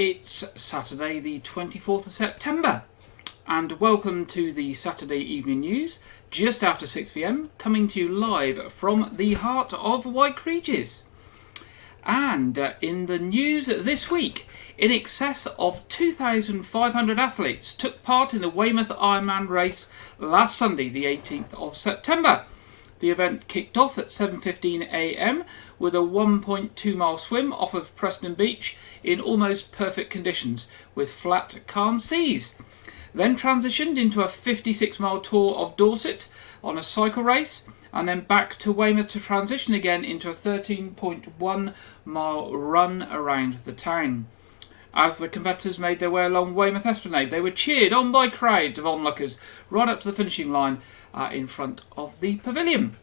It's Saturday the 24th of September and welcome to the Saturday Evening News just after 6 p.m, coming to you live from the heart of Wyke, Regis. And in the news this week, in excess of 2,500 athletes took part in the Weymouth Ironman race last Sunday the 18th of September. The event kicked off at 7:15 a.m. with a 1.2 mile swim off of Preston Beach in almost perfect conditions with flat, calm seas. Then transitioned into a 56 mile tour of Dorset on a cycle race, and then back to Weymouth to transition again into a 13.1 mile run around the town. As the competitors made their way along Weymouth Esplanade, they were cheered on by crowds of onlookers right up to the finishing line in front of the pavilion.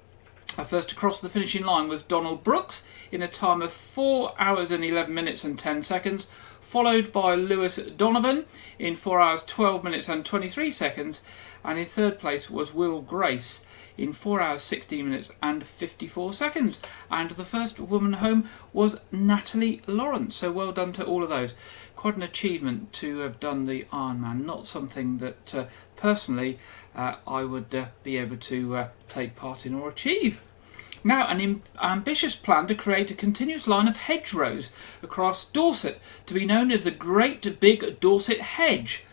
First across the finishing line was Donald Brooks in a time of 4 hours and 11 minutes and 10 seconds, followed by Lewis Donovan in 4 hours 12 minutes and 23 seconds, and in third place was Will Grace in 4 hours 16 minutes and 54 seconds. And the first woman home was Natalie Lawrence, so well done to all of those. Quite an achievement to have done the Ironman, not something that personally I would be able to take part in or achieve. Now, an ambitious plan to create a continuous line of hedgerows across Dorset to be known as the Great Big Dorset Hedge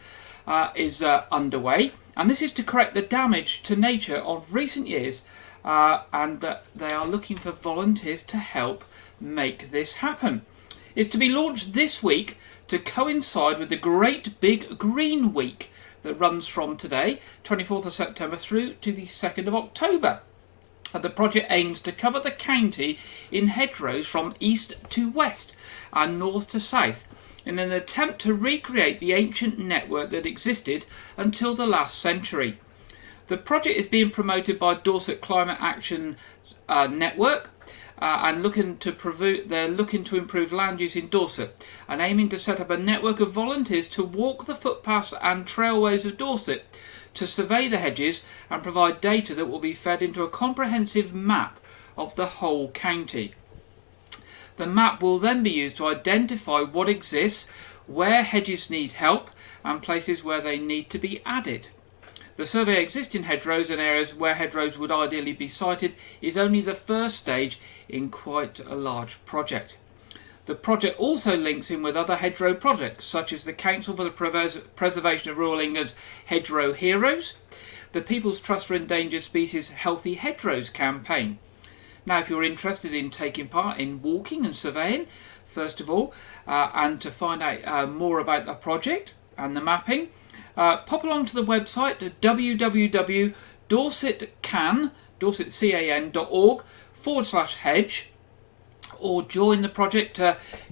is underway, and this is to correct the damage to nature of recent years, and they are looking for volunteers to help make this happen. It's to be launched this week to coincide with the Great Big Green Week that runs from today, 24th of September, through to the 2nd of October. The project aims to cover the county in hedgerows from east to west and north to south in an attempt to recreate the ancient network that existed until the last century. The project is being promoted by Dorset Climate Action Network and they're looking to improve land use in Dorset and aiming to set up a network of volunteers to walk the footpaths and trailways of Dorset, to survey the hedges and provide data that will be fed into a comprehensive map of the whole county. The map will then be used to identify what exists, where hedges need help, and places where they need to be added. The survey of existing hedgerows and areas where hedgerows would ideally be sited is only the first stage in quite a large project. The project also links in with other hedgerow projects, such as the Council for the Preservation of Rural England's Hedgerow Heroes, the People's Trust for Endangered Species Healthy Hedgerows campaign. Now, if you're interested in taking part in walking and surveying, first of all, and to find out more about the project and the mapping, pop along to the website at www.dorsetcan.org/hedge, or join the project.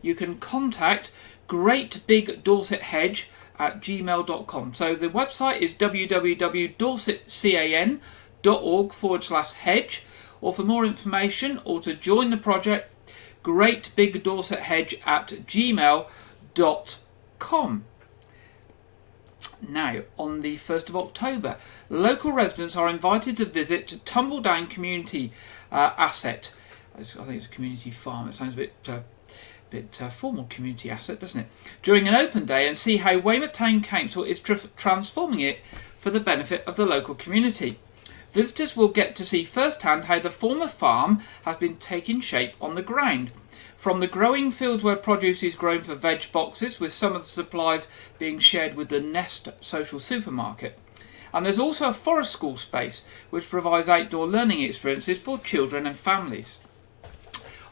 You can contact Great Big Dorset Hedge at gmail.com. So the website is www.dorsetcan.org/hedge, or for more information or to join the project, Great Big Dorset Hedge at gmail.com. Now, on the 1st of October, local residents are invited to visit Tumbledown Community Asset. I think it's a community farm. It sounds a bit formal, community asset, doesn't it? During an open day, and see how Weymouth Town Council is transforming it for the benefit of the local community. Visitors will get to see firsthand how the former farm has been taking shape on the ground. From the growing fields where produce is grown for veg boxes, with some of the supplies being shared with the Nest social supermarket. And there's also a forest school space which provides outdoor learning experiences for children and families.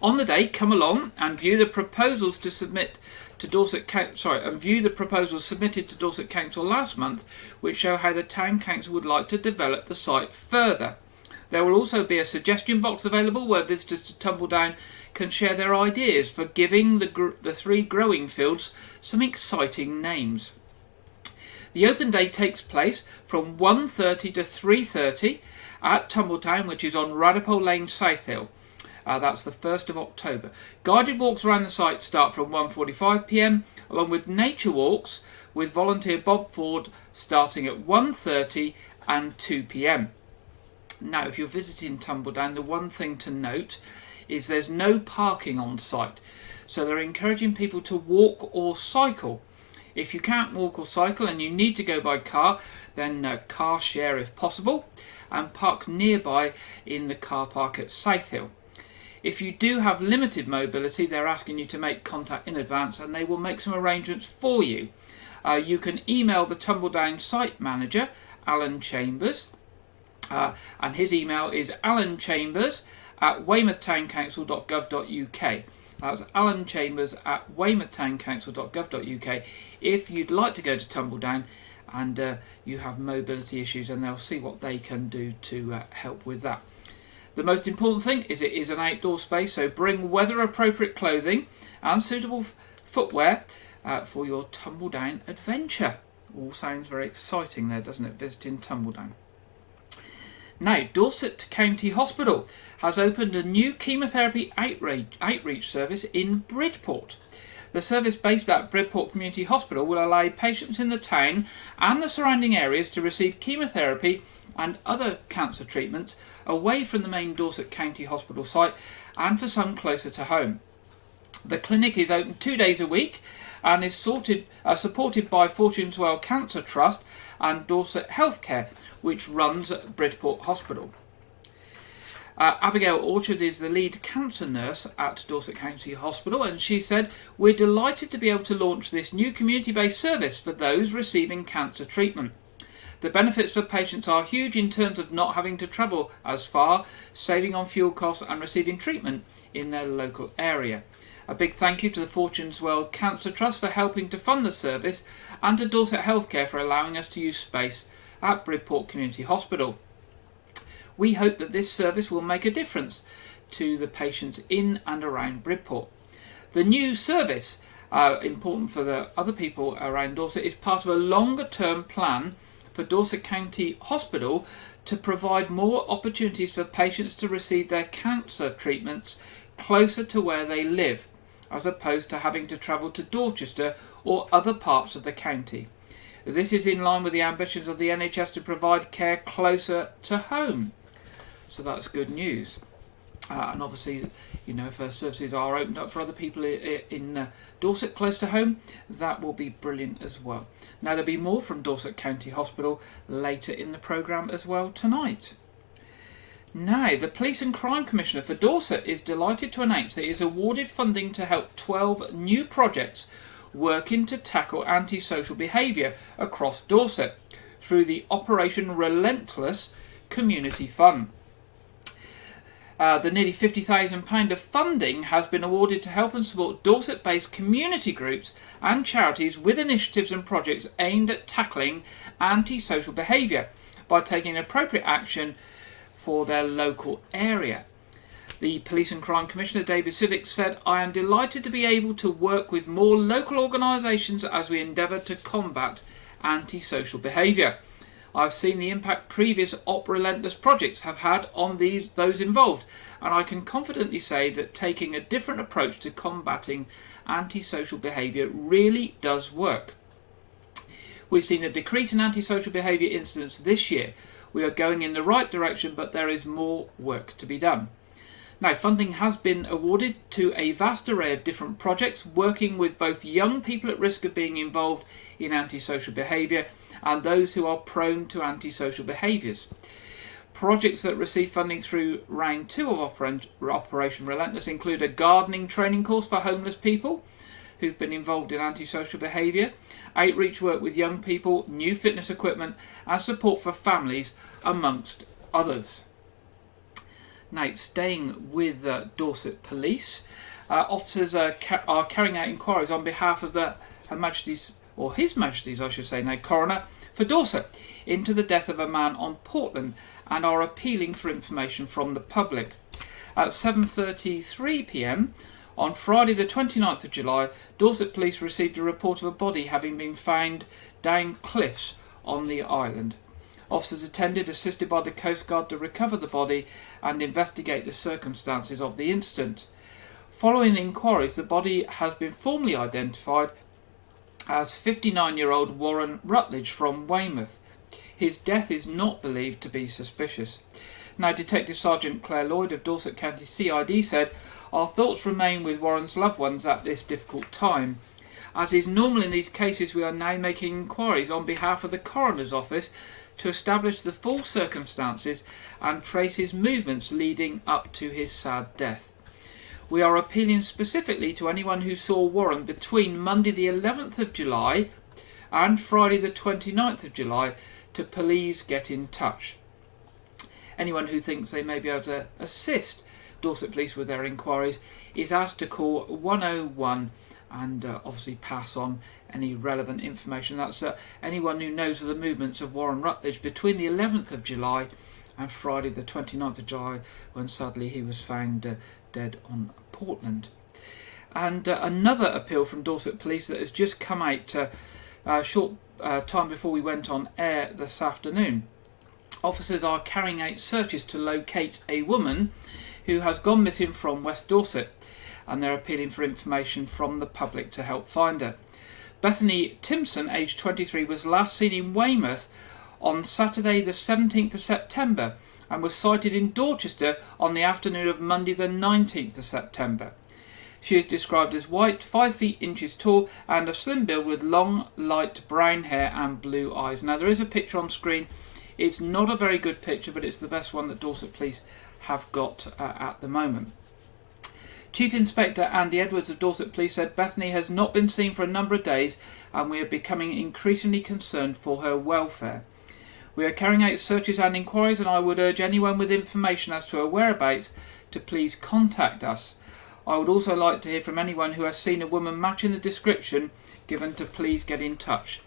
On the day, come along and view the proposals submitted to Dorset Council last month, which show how the Town Council would like to develop the site further. There will also be a suggestion box available where visitors to Tumbledown can share their ideas for giving the three growing fields some exciting names. The open day takes place from 1:30 to 3:30 at Tumbledown, which is on Radipole Lane, South Hill. That's the 1st of October. Guided walks around the site start from 1:45 p.m, along with nature walks with volunteer Bob Ford starting at 1:30 and 2 p.m. Now, if you're visiting Tumbledown, the one thing to note is there's no parking on site. So they're encouraging people to walk or cycle. If you can't walk or cycle and you need to go by car, then car share if possible, and park nearby in the car park at Southhill. If you do have limited mobility, they're asking you to make contact in advance and they will make some arrangements for you. You can email the Tumbledown site manager, Alan Chambers, and his email is alanchambers@weymouthtowncouncil.gov.uk. That's Alan Chambers at weymouthtowncouncil.gov.uk if you'd like to go to Tumbledown and you have mobility issues, and they'll see what they can do to help with that. The most important thing is it is an outdoor space, so bring weather appropriate clothing and suitable footwear for your Tumbledown adventure. All sounds very exciting there, doesn't it, visiting Tumbledown? Now, Dorset County Hospital has opened a new chemotherapy outreach service in Bridport. The service based at Bridport Community Hospital will allow patients in the town and the surrounding areas to receive chemotherapy and other cancer treatments away from the main Dorset County Hospital site and for some closer to home. The clinic is open 2 days a week and is supported by Fortune's Well Cancer Trust and Dorset Healthcare, which runs Bridport Hospital. Abigail Orchard is the lead cancer nurse at Dorset County Hospital, and she said, "We're delighted to be able to launch this new community-based service for those receiving cancer treatment. The benefits for patients are huge in terms of not having to travel as far, saving on fuel costs and receiving treatment in their local area. A big thank you to the Fortune's Well Cancer Trust for helping to fund the service and to Dorset Healthcare for allowing us to use space at Bridport Community Hospital. We hope that this service will make a difference to the patients in and around Bridport. The new service, important for the other people around Dorset, is part of a longer term plan for Dorset County Hospital to provide more opportunities for patients to receive their cancer treatments closer to where they live, as opposed to having to travel to Dorchester or other parts of the county. This is in line with the ambitions of the NHS to provide care closer to home." So that's good news. And obviously, you know, if services are opened up for other people in Dorset close to home, that will be brilliant as well. Now, there'll be more from Dorset County Hospital later in the programme as well tonight. Now, the Police and Crime Commissioner for Dorset is delighted to announce that he has awarded funding to help 12 new projects working to tackle antisocial behaviour across Dorset through the Operation Relentless Community Fund. The nearly £50,000 of funding has been awarded to help and support Dorset-based community groups and charities with initiatives and projects aimed at tackling antisocial behaviour by taking appropriate action for their local area. The Police and Crime Commissioner, David Siddick, said, "I am delighted to be able to work with more local organisations as we endeavour to combat antisocial behaviour. I've seen the impact previous Op Relentless projects have had on those involved, and I can confidently say that taking a different approach to combating antisocial behaviour really does work. We've seen a decrease in antisocial behaviour incidents this year. We are going in the right direction, but there is more work to be done." Now, funding has been awarded to a vast array of different projects working with both young people at risk of being involved in antisocial behaviour and those who are prone to antisocial behaviours. Projects that receive funding through round 2 of Operation Relentless include a gardening training course for homeless people who've been involved in antisocial behaviour, outreach work with young people, new fitness equipment and support for families, amongst others. Now, staying with Dorset Police, officers are carrying out inquiries on behalf of Her Majesty's, or His Majesty's I should say now, Coroner for Dorset into the death of a man on Portland and are appealing for information from the public. At 7:33 p.m. on Friday the 29th of July, Dorset Police received a report of a body having been found down cliffs on the island. Officers attended, assisted by the Coast Guard, to recover the body and investigate the circumstances of the incident. Following inquiries, the body has been formally identified as 59-year-old Warren Rutledge from Weymouth. His death is not believed to be suspicious. Now, Detective Sergeant Claire Lloyd of Dorset County CID said, Our thoughts remain with Warren's loved ones at this difficult time. As is normal in these cases, we are now making inquiries on behalf of the Coroner's Office to establish the full circumstances and trace his movements leading up to his sad death. We are appealing specifically to anyone who saw Warren between Monday the 11th of July and Friday the 29th of July to please get in touch. Anyone who thinks they may be able to assist Dorset Police with their inquiries is asked to call 101 and obviously pass on any relevant information. That's anyone who knows of the movements of Warren Rutledge between the 11th of July and Friday the 29th of July, when sadly he was found dead on Portland. And another appeal from Dorset Police that has just come out a short time before we went on air this afternoon. Officers are carrying out searches to locate a woman who has gone missing from West Dorset, and they're appealing for information from the public to help find her. Bethany Timpson, aged 23, was last seen in Weymouth on Saturday the 17th of September and was sighted in Dorchester on the afternoon of Monday the 19th of September. She is described as white, 5 feet inches tall and of slim build with long, light brown hair and blue eyes. Now there is a picture on screen. It's not a very good picture, but it's the best one that Dorset Police have got at the moment. Chief Inspector Andy Edwards of Dorset Police said Bethany has not been seen for a number of days and we are becoming increasingly concerned for her welfare. We are carrying out searches and inquiries, and I would urge anyone with information as to her whereabouts to please contact us. I would also like to hear from anyone who has seen a woman matching the description given to please get in touch.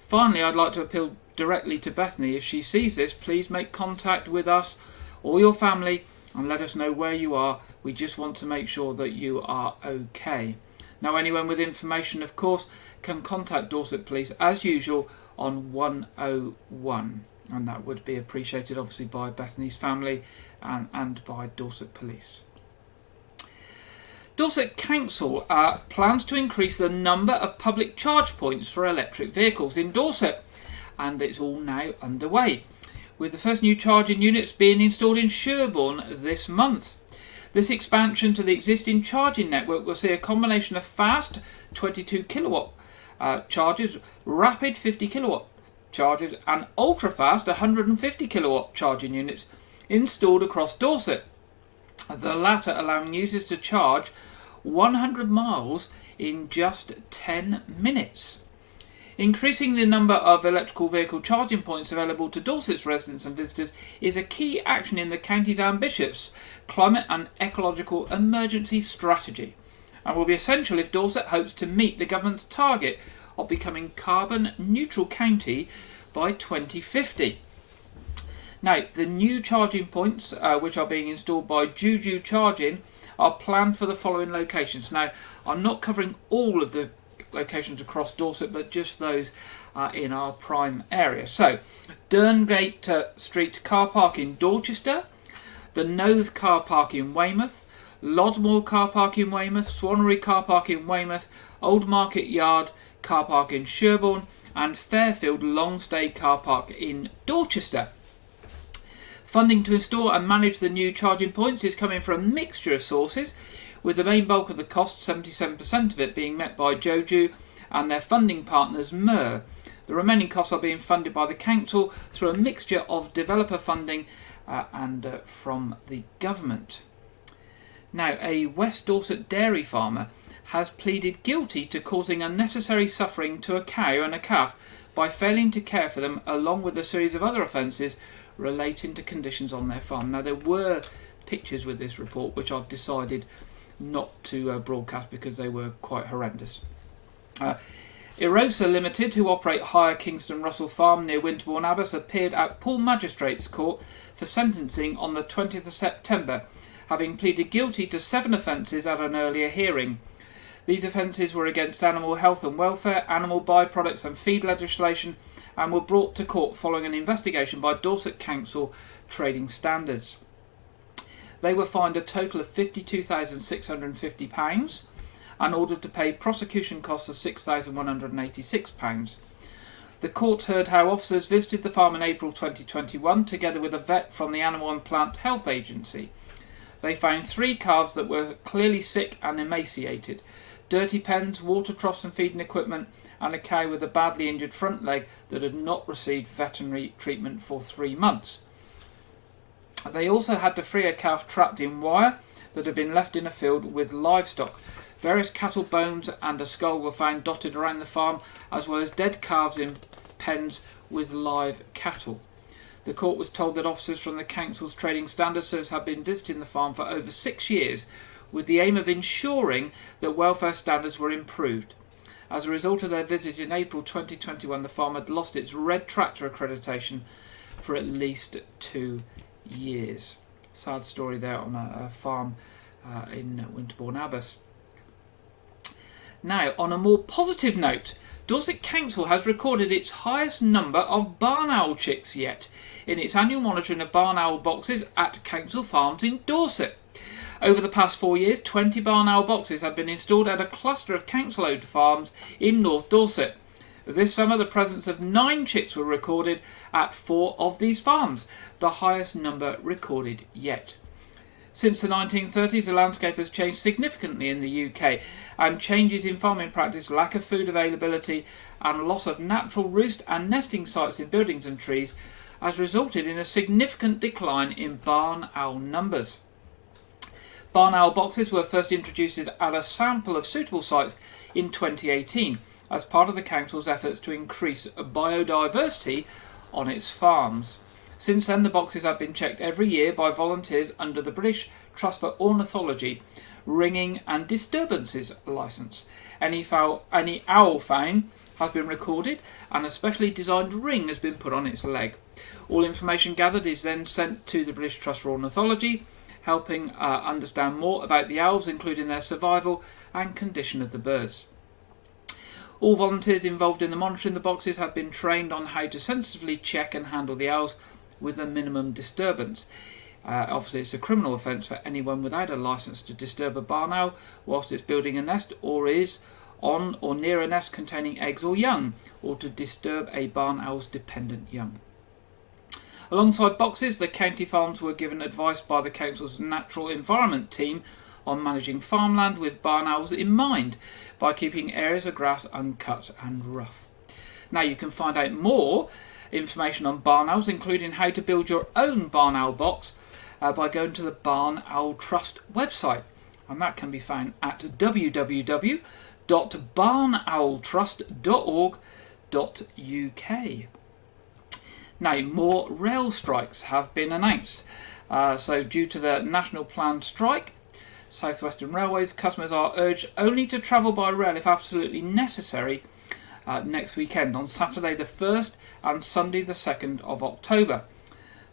Finally, I'd like to appeal directly to Bethany. If she sees this, please make contact with us or your family and let us know where you are. We just want to make sure that you are okay. Now, anyone with information, of course, can contact Dorset Police as usual on 101, and that would be appreciated obviously by Bethany's family and by Dorset Police. Dorset Council plans to increase the number of public charge points for electric vehicles in Dorset, and it's all now underway, with the first new charging units being installed in Sherborne this month. This expansion to the existing charging network will see a combination of fast 22 kilowatt chargers, rapid 50 kilowatt chargers and ultra fast 150 kilowatt charging units installed across Dorset, the latter allowing users to charge 100 miles in just 10 minutes. Increasing the number of electrical vehicle charging points available to Dorset's residents and visitors is a key action in the county's ambitious climate and ecological emergency strategy, and will be essential if Dorset hopes to meet the government's target of becoming carbon neutral county by 2050. Now, the new charging points, which are being installed by Juju Charging, are planned for the following locations. Now, I'm not covering all of the locations across Dorset, but just those in our prime area. So, Derngate Street car park in Dorchester, the Noath car park in Weymouth, Lodmore car park in Weymouth, Swannery car park in Weymouth, Old Market Yard car park in Sherborne, and Fairfield Longstay car park in Dorchester. Funding to install and manage the new charging points is coming from a mixture of sources, with the main bulk of the cost, 77% of it, being met by Joju and their funding partners Mer. The remaining costs are being funded by the council through a mixture of developer funding and from the government. Now, a West Dorset dairy farmer has pleaded guilty to causing unnecessary suffering to a cow and a calf by failing to care for them, along with a series of other offences relating to conditions on their farm. Now, there were pictures with this report which I've decided not to broadcast because they were quite horrendous. Erosa Limited, who operate Higher Kingston Russell Farm near Winterbourne Abbas, appeared at Poole Magistrates Court for sentencing on the 20th of September, having pleaded guilty to 7 offences at an earlier hearing. These offences were against animal health and welfare, animal byproducts and feed legislation, and were brought to court following an investigation by Dorset Council Trading Standards. They were fined a total of £52,650 and ordered to pay prosecution costs of £6,186. The court heard how officers visited the farm in April 2021 together with a vet from the Animal and Plant Health Agency. they found 3 calves that were clearly sick and emaciated, dirty pens, water troughs and feeding equipment, and a cow with a badly injured front leg that had not received veterinary treatment for 3 months. They also had to free a calf trapped in wire that had been left in a field with livestock. Various cattle bones and a skull were found dotted around the farm, as well as dead calves in pens with live cattle. The court was told that officers from the council's Trading Standards Service had been visiting the farm for over 6 years with the aim of ensuring that welfare standards were improved. As a result of their visit in April 2021, the farm had lost its red tractor accreditation for at least 2 years. Sad story there on a farm in Winterbourne Abbas. Now, on a more positive note, Dorset Council has recorded its highest number of barn owl chicks yet in its annual monitoring of barn owl boxes at council farms in Dorset. Over the past 4 years, 20 barn owl boxes have been installed at a cluster of council-owned farms in North Dorset. This summer, the presence of 9 chicks were recorded at 4 of these farms, the highest number recorded yet. Since the 1930s, the landscape has changed significantly in the UK, and changes in farming practice, lack of food availability, and loss of natural roost and nesting sites in buildings and trees has resulted in a significant decline in barn owl numbers. Barn owl boxes were first introduced at a sample of suitable sites in 2018 as part of the council's efforts to increase biodiversity on its farms. Since then, the boxes have been checked every year by volunteers under the British Trust for Ornithology Ringing and Disturbances licence. Any owl found has been recorded, and a specially designed ring has been put on its leg. All information gathered is then sent to the British Trust for Ornithology, helping understand more about the owls, including their survival and condition of the birds. All volunteers involved in the monitoring the boxes have been trained on how to sensitively check and handle the owls with a minimum disturbance. Obviously, it's a criminal offence for anyone without a licence to disturb a barn owl whilst it's building a nest or is on or near a nest containing eggs or young, or to disturb a barn owl's dependent young. Alongside boxes, the county farms were given advice by the council's natural environment team on managing farmland with barn owls in mind by keeping areas of grass uncut and rough. Now, you can find out more information on barn owls, including how to build your own barn owl box, by going to the Barn Owl Trust website, and that can be found at www.barnowltrust.org.uk. Now, more rail strikes have been announced. So due to the national planned strike, South Western Railways customers are urged only to travel by rail if absolutely necessary next weekend on Saturday the 1st and Sunday the 2nd of October.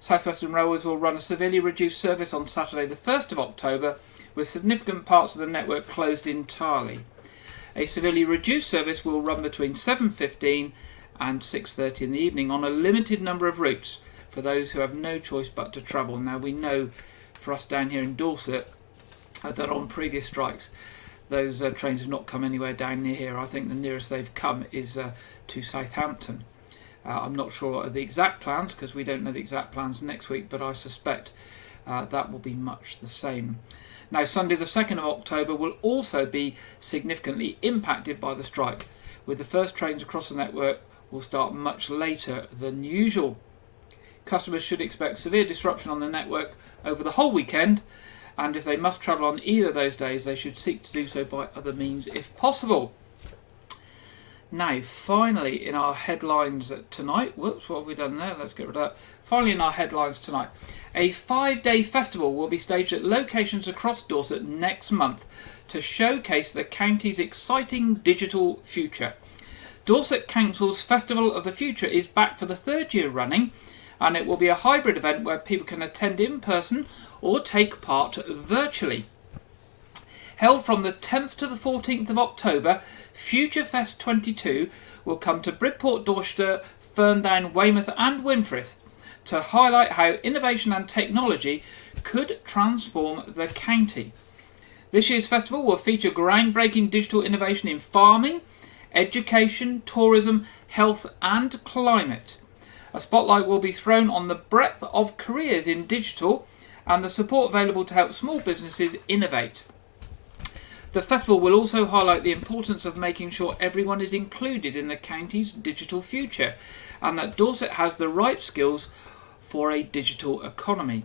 South Western Railways will run a severely reduced service on Saturday the 1st of October, with significant parts of the network closed entirely. A severely reduced service will run between 7:15 and 6:30 in the evening on a limited number of routes for those who have no choice but to travel. Now, we know for us down here in Dorset that on previous strikes those trains have not come anywhere down near here. I think the nearest they've come is to Southampton. I'm not sure of the exact plans because we don't know the exact plans next week, but I suspect that will be much the same. Now, Sunday the 2nd of October will also be significantly impacted by the strike, with the first trains across the network will start much later than usual. Customers should expect severe disruption on the network over the whole weekend, and if they must travel on either of those days, they should seek to do so by other means if possible. Now, finally, in our headlines tonight, whoops, what have we done there? Let's get rid of that. Finally, in our headlines tonight, a 5-day festival will be staged at locations across Dorset next month to showcase the county's exciting digital future. Dorset Council's Festival of the Future is back for the 3rd year running, and it will be a hybrid event where people can attend in person or take part virtually. Held from the 10th to the 14th of October, Future Fest 22 will come to Bridport, Dorset, Ferndown, Weymouth and Winfrith to highlight how innovation and technology could transform the county. This year's festival will feature groundbreaking digital innovation in farming, education, tourism, health and climate. A spotlight will be thrown on the breadth of careers in digital and the support available to help small businesses innovate. The festival will also highlight the importance of making sure everyone is included in the county's digital future and that Dorset has the right skills for a digital economy.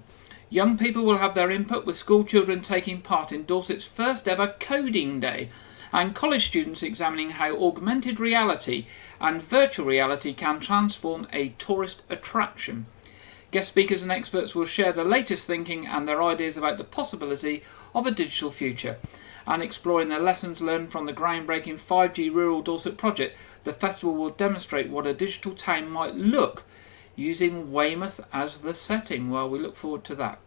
Young people will have their input, with school children taking part in Dorset's first ever coding day and college students examining how augmented reality and virtual reality can transform a tourist attraction. Guest speakers and experts will share the latest thinking and their ideas about the possibility of a digital future. And exploring the lessons learned from the groundbreaking 5G Rural Dorset project, the festival will demonstrate what a digital town might look using Weymouth as the setting. Well, we look forward to that.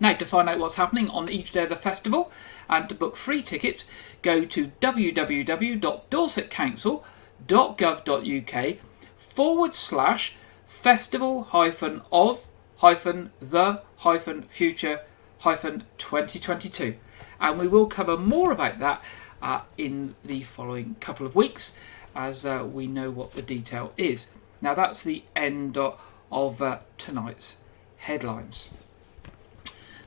Now, to find out what's happening on each day of the festival and to book free tickets, go to www.dorset-council.gov.uk/festival-the-future-2022. And we will cover more about that in the following couple of weeks as we know what the detail is. Now, that's the end of tonight's headlines.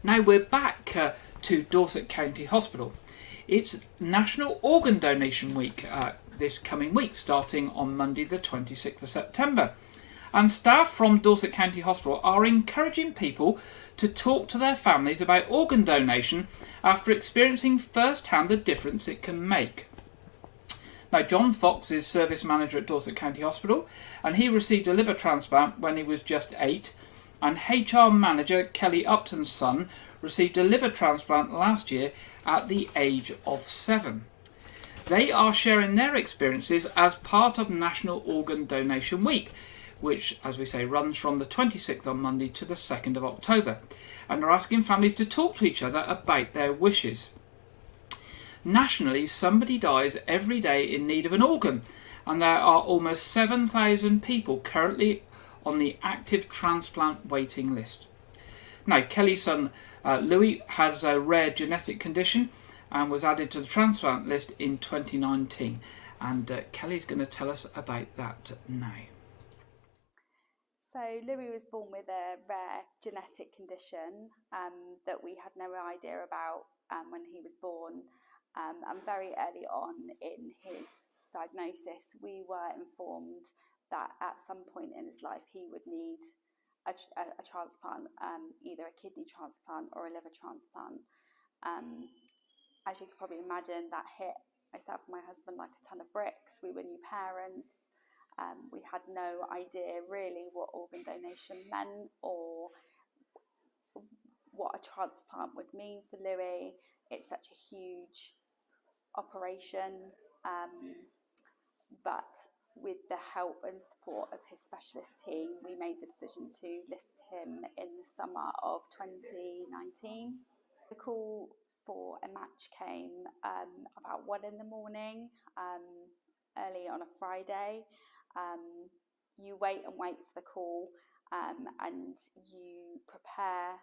Now we're back to Dorset County Hospital. It's National Organ Donation Week this coming week, starting on Monday the 26th of September. And staff from Dorset County Hospital are encouraging people to talk to their families about organ donation after experiencing firsthand the difference it can make. Now, John Fox is service manager at Dorset County Hospital, and he received a liver transplant when he was just 8, and HR manager Kelly Upton's son received a liver transplant last year at the age of 7. They are sharing their experiences as part of National Organ Donation Week, which, as we say, runs from the 26th on Monday to the 2nd of October, and are asking families to talk to each other about their wishes. Nationally, somebody dies every day in need of an organ, and there are almost 7,000 people currently on the active transplant waiting list. Now, Kelly's son Louis has a rare genetic condition and was added to the transplant list in 2019, and Kelly's going to tell us about that now. So Louis was born with a rare genetic condition that we had no idea about when he was born. And very early on in his diagnosis, we were informed that at some point in his life he would need a transplant, either a kidney transplant or a liver transplant. As you could probably imagine, that hit myself and my husband like a ton of bricks. We were new parents. We had no idea really what organ donation meant or what a transplant would mean for Louis. It's such a huge operation, but with the help and support of his specialist team, we made the decision to list him in the summer of 2019. The call for a match came about 1 in the morning, early on a Friday. You wait and wait for the call, and you prepare.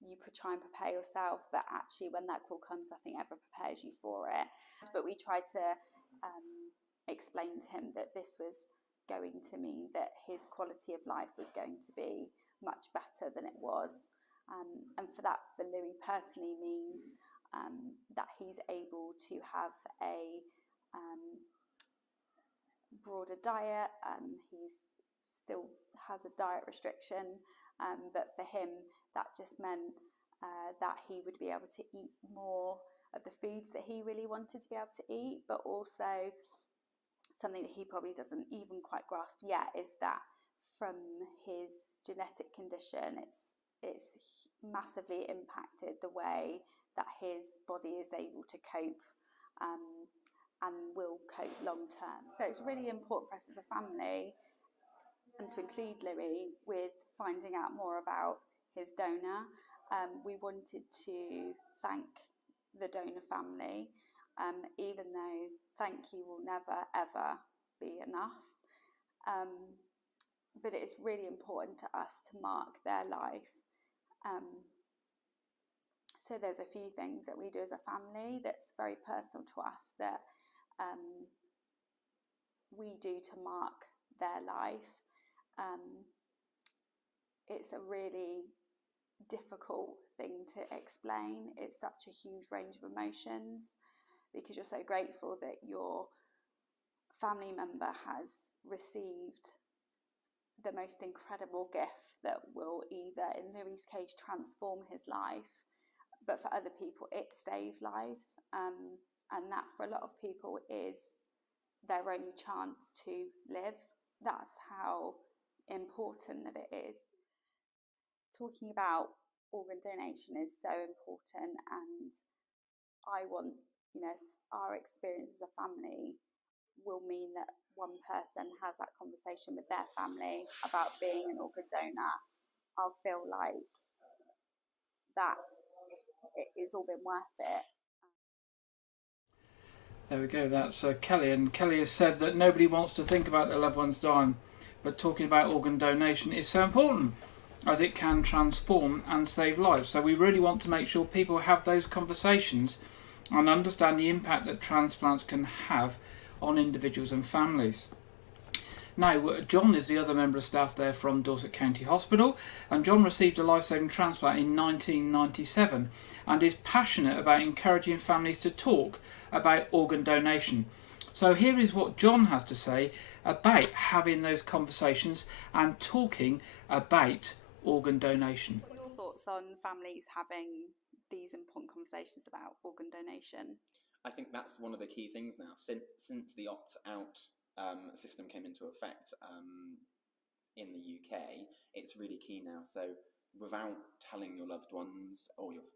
You try and prepare yourself, but actually when that call comes, nothing ever prepares you for it. But we tried to explain to him that this was going to mean that his quality of life was going to be much better than it was. And for that, for Louis personally, means that he's able to have a broader diet. He still has a diet restriction, but for him that just meant that he would be able to eat more of the foods that he really wanted to be able to eat, but also something that he probably doesn't even quite grasp yet is that from his genetic condition, it's massively impacted the way that his body is able to cope and will cope long term. So it's really important for us as a family and to include Louis with finding out more about his donor. We wanted to thank the donor family, even though thank you will never ever be enough. But it is really important to us to mark their life. So there's a few things that we do as a family that's very personal to us that we do to mark their life. It's a really difficult thing to explain. It's such a huge range of emotions, because you're so grateful that your family member has received the most incredible gift that will either, in Louis's case, transform his life, but for other people it saves lives, and that for a lot of people is their only chance to live. That's how important that it is. Talking about organ donation is so important, and I want, our experience as a family will mean that one person has that conversation with their family about being an organ donor. I'll feel like that it's all been worth it. There we go, that's Kelly. And Kelly has said that nobody wants to think about their loved ones dying, but talking about organ donation is so important, as it can transform and save lives. So we really want to make sure people have those conversations and understand the impact that transplants can have on individuals and families. Now, John is the other member of staff there from Dorset County Hospital, and John received a life-saving transplant in 1997 and is passionate about encouraging families to talk about organ donation. So here is what John has to say about having those conversations and talking about organ donation. What are your thoughts on families having these important conversations about organ donation? I think that's one of the key things now. Since the opt-out system came into effect in the UK, it's really key now. So without telling your loved ones or your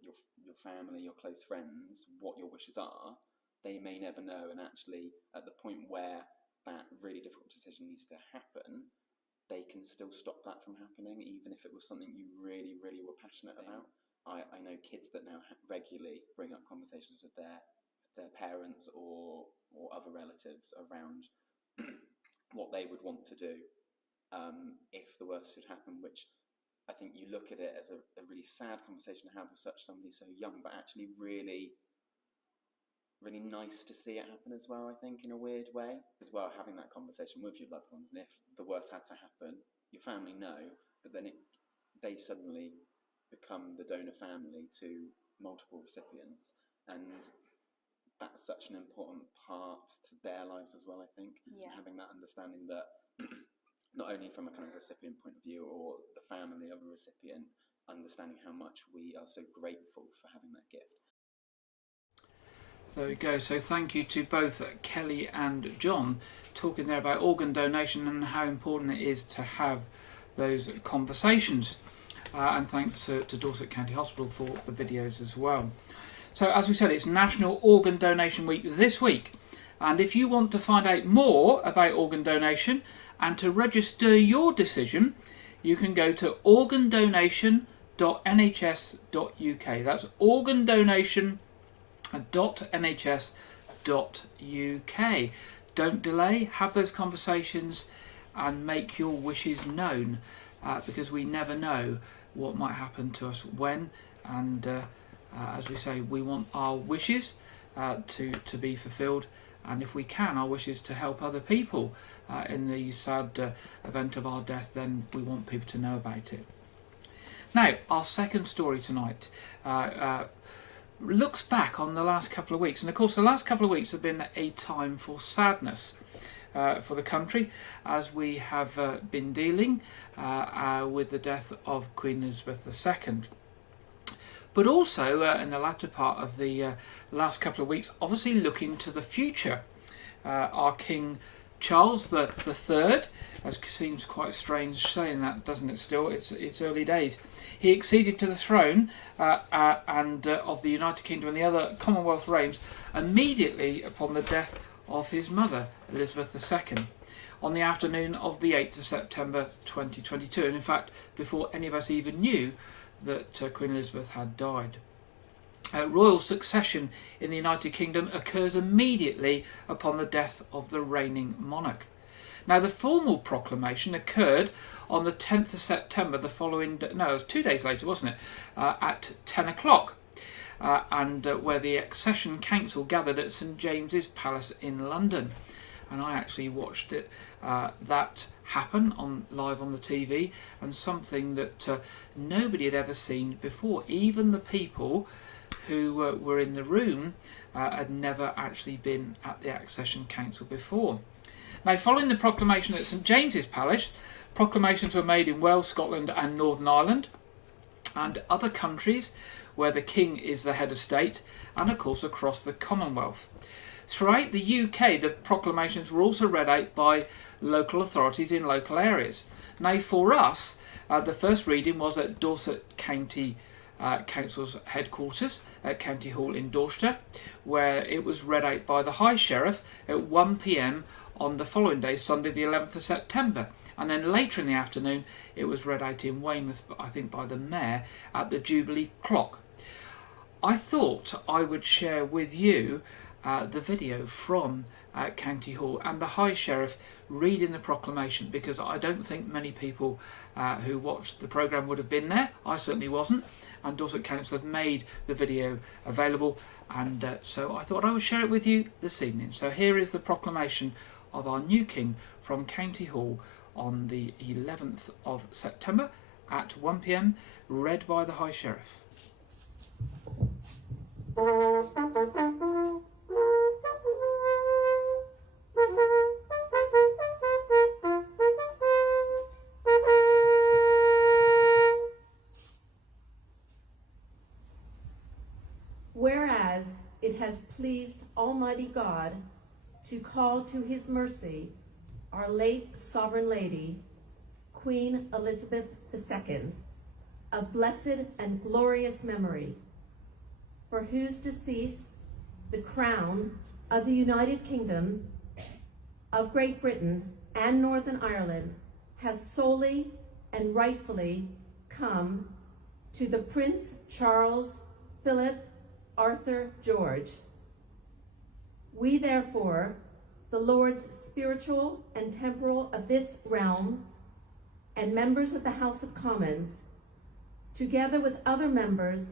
family, your close friends, what your wishes are, they may never know. And actually, at the point where that really difficult decision needs to happen, they can still stop that from happening, even if it was something you really, really were passionate about. I know kids that now regularly bring up conversations with their parents or other relatives around what they would want to do if the worst should happen, which I think you look at it as a really sad conversation to have with somebody so young, but actually really, really nice to see it happen as well, I think, in a weird way. As well, having that conversation with your loved ones, and if the worst had to happen, your family know, but then they suddenly become the donor family to multiple recipients, and that's such an important part to their lives as well, I think. Yeah. Having that understanding that not only from a kind of recipient point of view or the family of a recipient, understanding how much we are so grateful for having that gift. There we go. So thank you to both Kelly and John, talking there about organ donation and how important it is to have those conversations. And thanks to Dorset County Hospital for the videos as well. So as we said, it's National Organ Donation Week this week. And if you want to find out more about organ donation and to register your decision, you can go to organdonation.nhs.uk. That's organdonation.nhs.uk. Don't delay, have those conversations and make your wishes known, because we never know what might happen to us when, and as we say, we want our wishes to be fulfilled, and if we can, our wishes to help other people in the sad event of our death, then we want people to know about it. Now, our second story tonight looks back on the last couple of weeks, and of course the last couple of weeks have been a time for sadness for the country, as we have been dealing with the death of Queen Elizabeth II. But also in the latter part of the last couple of weeks, obviously looking to the future. Our King Charles the Third, as seems quite strange saying that, doesn't it? Still, it's early days. He acceded to the throne and of the United Kingdom and the other Commonwealth realms immediately upon the death of his mother, Elizabeth II, on the afternoon of the 8th of September 2022, and in fact before any of us even knew that Queen Elizabeth had died. Royal succession in the United Kingdom occurs immediately upon the death of the reigning monarch. Now, the formal proclamation occurred on the 10th of September, the following day, no, it was 2 days later, wasn't it, at 10 o'clock, and where the Accession Council gathered at St James's Palace in London. And I actually watched it, that happen live on the TV, and something that nobody had ever seen before. Even the people who were in the room had never actually been at the Accession Council before. Now, following the proclamation at St James's Palace, proclamations were made in Wales, Scotland and Northern Ireland and other countries where the King is the head of state, and of course across the Commonwealth. Throughout the UK, the proclamations were also read out by local authorities in local areas. Now, for us, the first reading was at Dorset County Council's headquarters at County Hall in Dorset, where it was read out by the High Sheriff at 1 p.m. on the following day, Sunday the 11th of September. And then later in the afternoon, it was read out in Weymouth, I think by the Mayor, at the Jubilee Clock. I thought I would share with you the video from County Hall and the High Sheriff reading the proclamation, because I don't think many people who watched the programme would have been there. I certainly wasn't, and Dorset Council have made the video available, and so I thought I would share it with you this evening. So here is the proclamation of our new King from County Hall on the 11th of September at 1 p.m, read by the High Sheriff. Whereas it has pleased Almighty God to call to his mercy our late Sovereign Lady, Queen Elizabeth II, of blessed and glorious memory, for whose decease the crown of the United Kingdom of Great Britain and Northern Ireland has solely and rightfully come to the Prince Charles Philip Arthur George. We therefore, the Lords spiritual and temporal of this realm, and members of the House of Commons, together with other members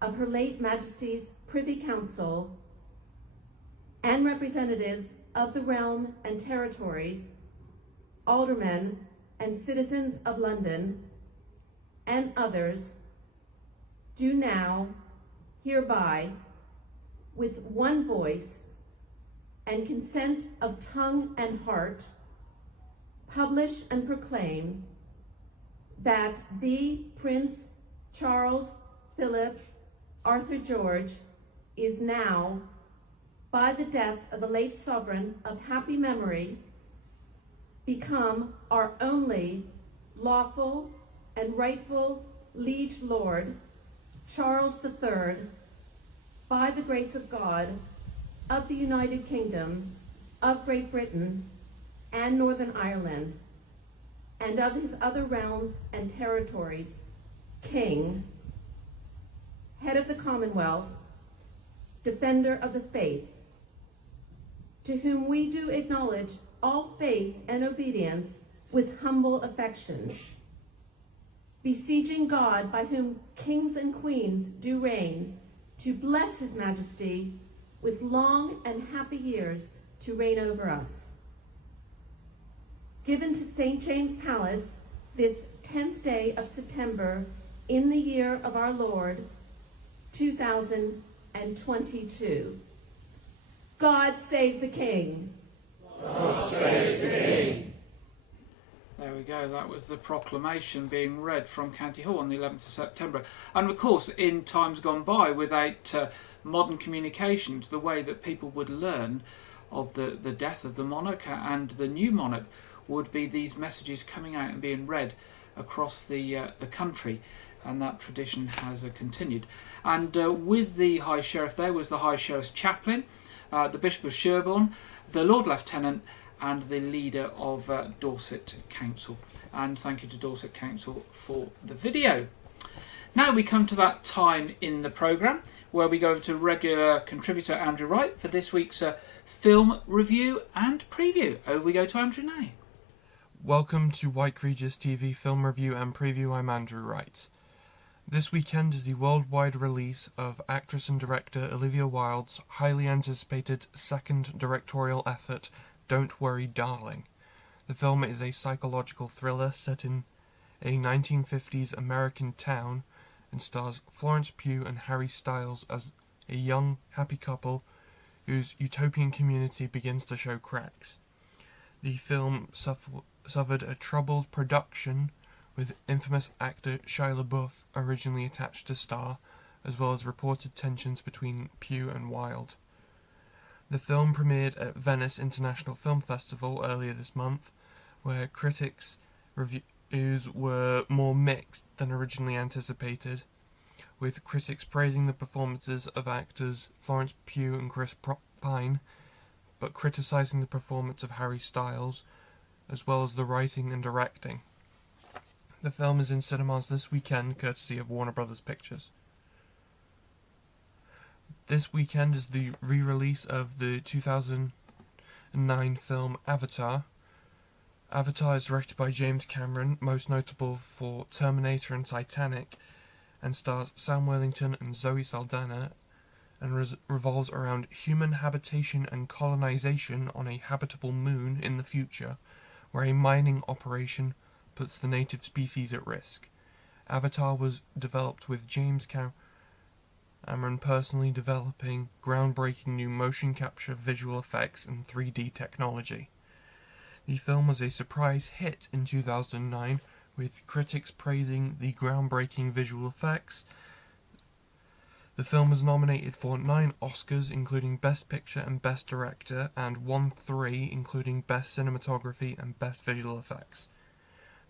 of Her late Majesty's Privy Council and representatives of the realm and territories, aldermen and citizens of London, and others, do now hereby, with one voice and consent of tongue and heart, publish and proclaim that the Prince Charles Philip Arthur George is now, by the death of the late sovereign of happy memory, become our only lawful and rightful liege lord, Charles III, by the grace of God, of the United Kingdom of Great Britain and Northern Ireland, and of his other realms and territories, King, head of the Commonwealth, defender of the faith, to whom we do acknowledge all faith and obedience with humble affection, beseeching God, by whom kings and queens do reign, to bless his majesty with long and happy years to reign over us. Given to St. James Palace this 10th day of September in the year of our Lord, 2022. God save the King. God save the King. There we go, that was the proclamation being read from County Hall on the 11th of September. And of course, in times gone by, without modern communications, the way that people would learn of the death of the monarch and the new monarch would be these messages coming out and being read across the country, and that tradition has continued. And with the High Sheriff there was the High Sheriff's chaplain, the Bishop of Sherborne, the Lord Lieutenant, and the leader of Dorset Council. And thank you to Dorset Council for the video. Now we come to that time in the programme where we go over to regular contributor Andrew Wright for this week's film review and preview. Over we go to Andrew now. Welcome to Wyke Regis TV Film Review and Preview. I'm Andrew Wright. This weekend is the worldwide release of actress and director Olivia Wilde's highly anticipated second directorial effort, Don't Worry Darling. The film is a psychological thriller set in a 1950s American town and stars Florence Pugh and Harry Styles as a young, happy couple whose utopian community begins to show cracks. The film suffered a troubled production, with infamous actor Shia LaBeouf originally attached to star, as well as reported tensions between Pugh and Wilde. The film premiered at Venice International Film Festival earlier this month, where critics' reviews were more mixed than originally anticipated, with critics praising the performances of actors Florence Pugh and Chris Pine, but criticising the performance of Harry Styles, as well as the writing and directing. The film is in cinemas this weekend, courtesy of Warner Brothers Pictures. This weekend is the re-release of the 2009 film Avatar. Avatar is directed by James Cameron, most notable for Terminator and Titanic, and stars Sam Worthington and Zoe Saldana, and revolves around human habitation and colonization on a habitable moon in the future, where a mining operation puts the native species at risk. Avatar was developed with James Cameron personally developing groundbreaking new motion capture visual effects and 3D technology. The film was a surprise hit in 2009, with critics praising the groundbreaking visual effects. The film was nominated for 9 Oscars, including Best Picture and Best Director, and won 3, including Best Cinematography and Best Visual Effects.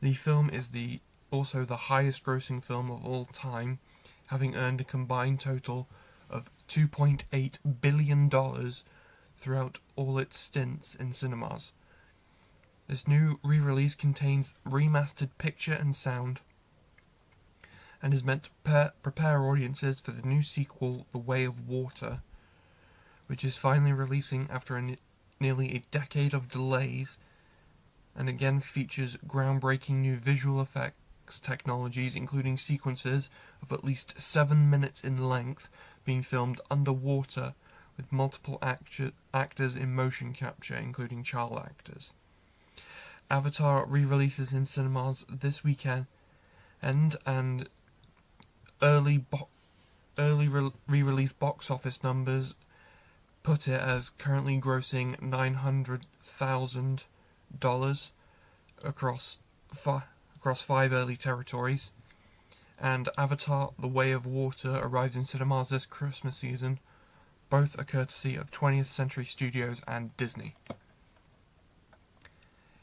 The film is also the highest-grossing film of all time, having earned a combined total of $2.8 billion throughout all its stints in cinemas. This new re-release contains remastered picture and sound, and is meant to prepare audiences for the new sequel, The Way of Water, which is finally releasing after nearly a decade of delays, and again features groundbreaking new visual effects technologies, including sequences of at least 7 minutes in length being filmed underwater with multiple actors in motion capture, including child actors. Avatar re-releases in cinemas this weekend, and early re-release box office numbers put it as currently grossing $900,000 across 5 early territories. And Avatar: The Way of Water arrived in cinemas this Christmas season. Both are courtesy of 20th Century Studios and Disney.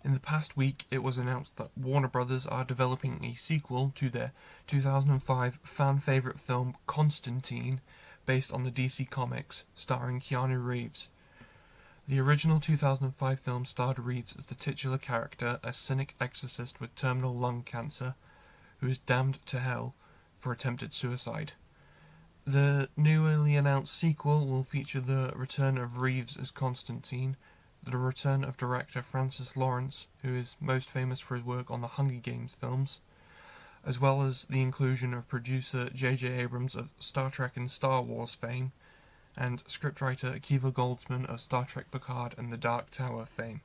In the past week, it was announced that Warner Brothers are developing a sequel to their 2005 fan-favourite film Constantine, based on the DC Comics, starring Keanu Reeves. The original 2005 film starred Reeves as the titular character, a cynic exorcist with terminal lung cancer, who is damned to hell for attempted suicide. The newly announced sequel will feature the return of Reeves as Constantine, the return of director Francis Lawrence, who is most famous for his work on the Hunger Games films, as well as the inclusion of producer J.J. Abrams of Star Trek and Star Wars fame, and scriptwriter Akiva Goldsman of Star Trek Picard and The Dark Tower fame.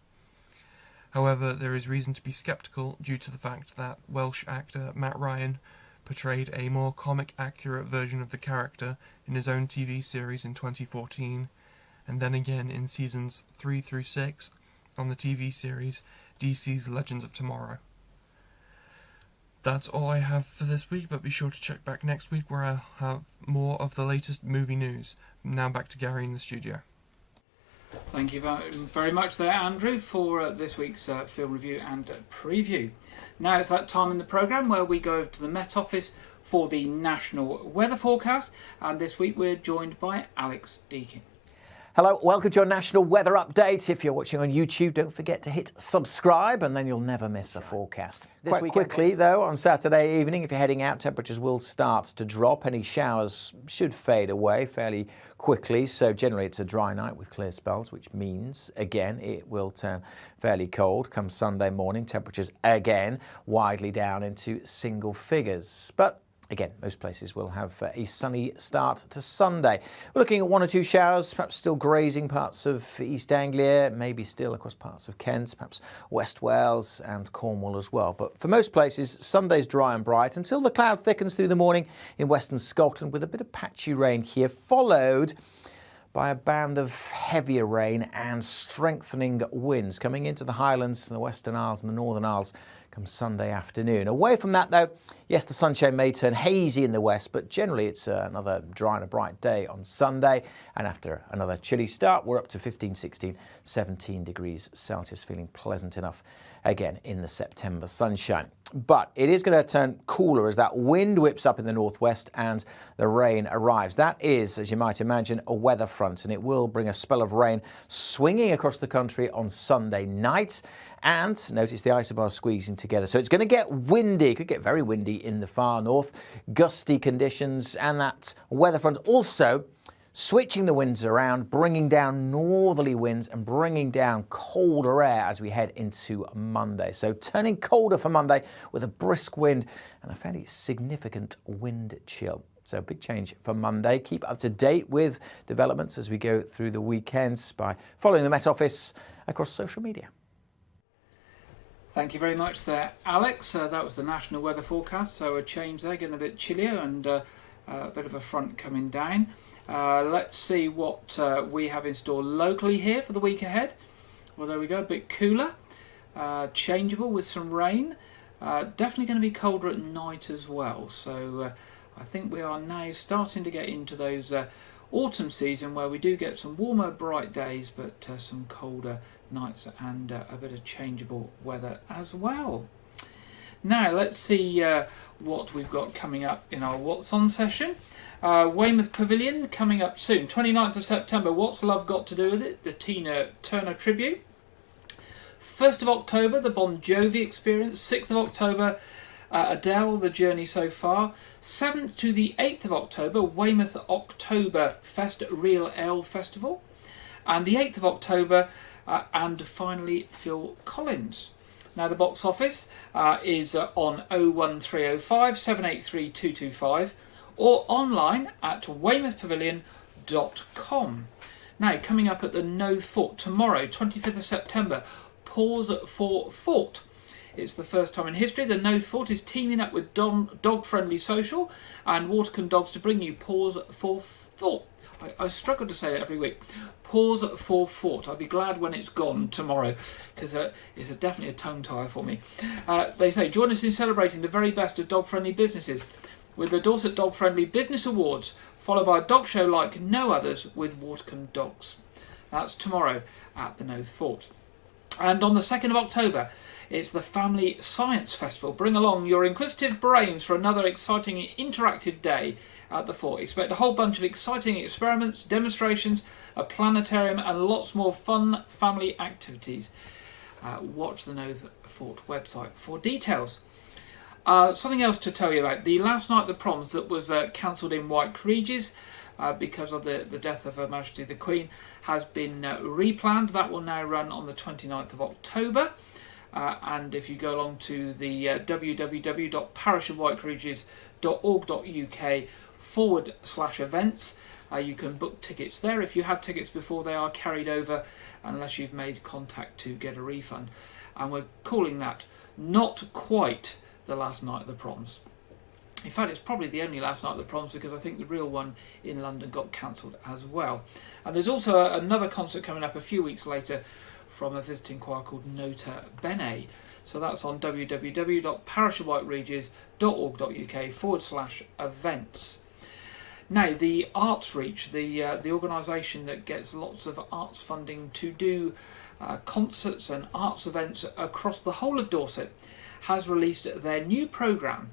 However, there is reason to be sceptical due to the fact that Welsh actor Matt Ryan portrayed a more comic-accurate version of the character in his own TV series in 2014, and then again in seasons 3 through 6 on the TV series DC's Legends of Tomorrow. That's all I have for this week, but be sure to check back next week where I'll have more of the latest movie news. Now back to Gary in the studio. Thank you very much there, Andrew, for this week's film review and preview. Now it's that time in the programme where we go to the Met Office for the national weather forecast, and this week we're joined by Alex Deakin. Hello, welcome to your national weather update. If you're watching on YouTube, don't forget to hit subscribe and then you'll never miss a forecast. Quite quickly, though, on Saturday evening, if you're heading out, temperatures will start to drop. Any showers should fade away fairly quickly, so generally it's a dry night with clear spells, which means, again, it will turn fairly cold come Sunday morning. Temperatures, again, widely down into single figures. But Again, most places will have a sunny start to Sunday. We're looking at 1 or 2 showers, perhaps still grazing parts of East Anglia, maybe still across parts of Kent, perhaps West Wales and Cornwall as well. But for most places, Sunday's dry and bright until the cloud thickens through the morning in western Scotland with a bit of patchy rain here, followed by a band of heavier rain and strengthening winds coming into the Highlands, the Western Isles and the Northern Isles come Sunday afternoon. Away from that though, yes, the sunshine may turn hazy in the west, but generally it's another dry and a bright day on Sunday. And after another chilly start, we're up to 15, 16, 17 degrees Celsius, feeling pleasant enough again in the September sunshine. But it is going to turn cooler as that wind whips up in the northwest and the rain arrives. That is, as you might imagine, a weather front, and it will bring a spell of rain swinging across the country on Sunday night. And notice the isobars squeezing together. So it's going to get windy. It could get very windy in the far north. Gusty conditions, and that weather front also switching the winds around, bringing down northerly winds and bringing down colder air as we head into Monday. So turning colder for Monday with a brisk wind and a fairly significant wind chill. So big change for Monday. Keep up to date with developments as we go through the weekends by following the Met Office across social media. Thank you very much there, Alex. That was the national weather forecast. So a change there, getting a bit chillier and a bit of a front coming down. Let's see what we have in store locally here for the week ahead. Well, there we go, a bit cooler, changeable with some rain. Definitely going to be colder at night as well. So I think we are now starting to get into those autumn season where we do get some warmer, bright days, but some colder nights and a bit of changeable weather as well. Now let's see what we've got coming up in our What's On session. Weymouth Pavilion coming up soon, 29th of September. What's Love Got to Do with It? The Tina Turner tribute. 1st of October, the Bon Jovi Experience. 6th of October, Adele, The Journey So Far. 7th to the 8th of October, Weymouth October Fest Real Ale Festival. And the 8th of October, and finally Phil Collins. Now the box office is on 01305 783 225 or online at weymouthpavilion.com. Now coming up at the Noath Fort tomorrow, 25th of September, Pause for Fort. It's the first time in history the Noath Fort is teaming up with Dog Friendly Social and Watercombe Dogs to bring you Pause for Thought. I struggle to say that every week. Pause for Fort. I'll be glad when it's gone tomorrow because it's definitely a tongue tire for me. They say, join us in celebrating the very best of dog-friendly businesses with the Dorset Dog Friendly Business Awards, followed by a dog show like no others with Watercombe Dogs. That's tomorrow at the Noath Fort. And on the 2nd of October, it's the Family Science Festival. Bring along your inquisitive brains for another exciting interactive day at the fort. Expect a whole bunch of exciting experiments, demonstrations, a planetarium and lots more fun family activities. Watch the Noath Fort website for details. Something else to tell you about. The last night of the proms that was cancelled in Wyke, Regis because of the death of Her Majesty the Queen has been replanned. That will now run on the 29th of October. And if you go along to the www.parishofwykeregis.org.uk/events, you can book tickets there. If you had tickets before, they are carried over unless you've made contact to get a refund. And we're calling that Not Quite the Last Night of the Proms. In fact, it's probably the only last night of the proms because I think the real one in London got cancelled as well. And there's also another concert coming up a few weeks later from a visiting choir called Nota Bene. So that's on www.parishofwykeregis.org.uk/events. Now, the Arts Reach, the organisation that gets lots of arts funding to do concerts and arts events across the whole of Dorset, has released their new programme.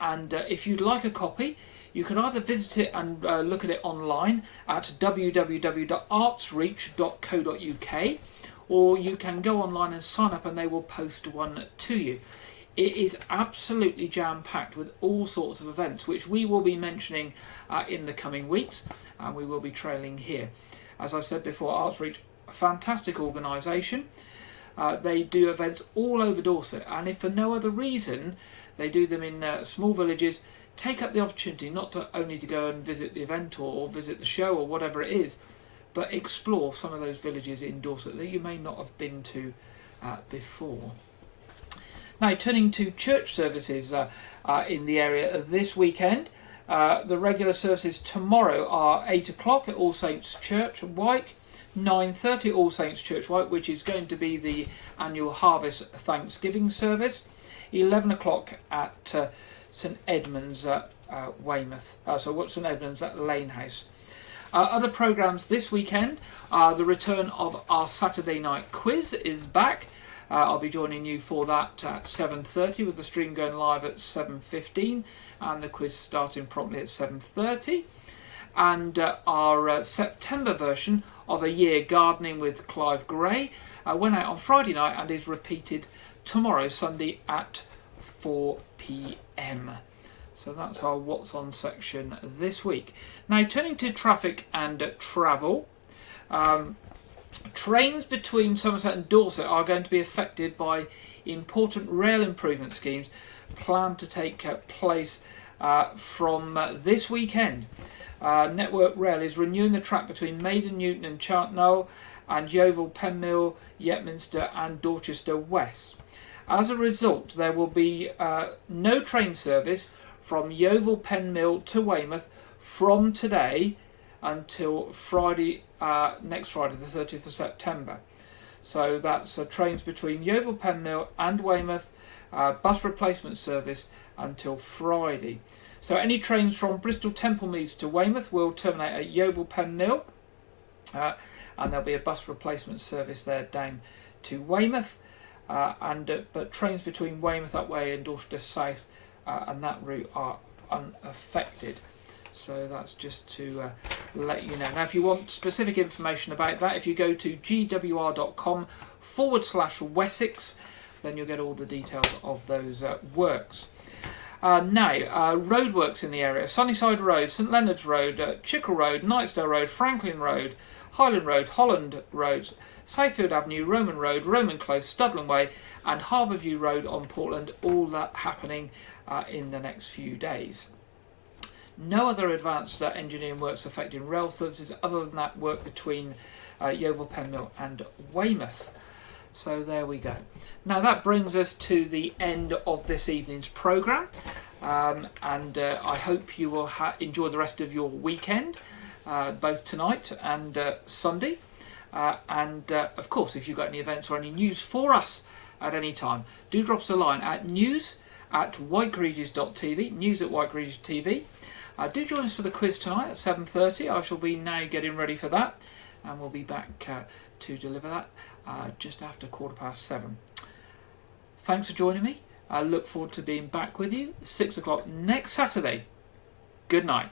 And if you'd like a copy, you can either visit it and look at it online at www.artsreach.co.uk, or you can go online and sign up and they will post one to you. It is absolutely jam-packed with all sorts of events, which we will be mentioning in the coming weeks, and we will be trailing here. As I said before, Arts Reach, a fantastic organisation. They do events all over Dorset, and if for no other reason They do them in small villages. Take up the opportunity not to only to go and visit the event or visit the show or whatever it is, but explore some of those villages in Dorset that you may not have been to before. Now, turning to church services in the area this weekend, the regular services tomorrow are 8 o'clock at All Saints Church, Wyke, 9:30 at All Saints Church, Wyke, which is going to be the annual Harvest Thanksgiving service, 11 o'clock at St Edmunds at Weymouth, St Edmunds at Lane House. Other programmes this weekend, the return of our Saturday night quiz is back. I'll be joining you for that at 7:30 with the stream going live at 7:15 and the quiz starting promptly at 7:30. And our September version of A Year Gardening with Clive Gray went out on Friday night and is repeated tomorrow, Sunday at 4 p.m. So that's our What's On section this week. Now, turning to traffic and travel. Trains between Somerset and Dorset are going to be affected by important rail improvement schemes planned to take place from this weekend. Network Rail is renewing the track between Maiden Newton and Chartnell and Yeovil, Penmill, Yetminster and Dorchester West. As a result, there will be no train service from Yeovil, Penmill to Weymouth from today until Friday, next Friday, the 30th of September. So that's trains between Yeovil, Penmill and Weymouth, bus replacement service until Friday. So any trains from Bristol Templemeads to Weymouth will terminate at Yeovil, Penmill, and there'll be a bus replacement service there down to Weymouth. But trains between Weymouth that way and Dorset South and that route are unaffected. So that's just to let you know. Now, if you want specific information about that, if you go to gwr.com/Wessex, then you'll get all the details of those works. Now, roadworks in the area: Sunnyside Road, St Leonard's Road, Chickle Road, Knightsdale Road, Franklin Road, Highland Road, Holland Road, Southfield Avenue, Roman Road, Roman Close, Studland Way and Harbourview Road on Portland, all that happening in the next few days. No other advanced engineering works affecting rail services other than that work between Yeovil, Penmill and Weymouth. So there we go. Now that brings us to the end of this evening's programme, and I hope you will enjoy the rest of your weekend, both tonight and Sunday. Of course, if you've got any events or any news for us at any time, do drop us a line at news@wykeregis.tv, news@wykeregis.tv. Do join us for the quiz tonight at 7:30. I shall be now getting ready for that, and we'll be back to deliver that just after 7:15. Thanks for joining me. I look forward to being back with you 6 o'clock next Saturday. Good night.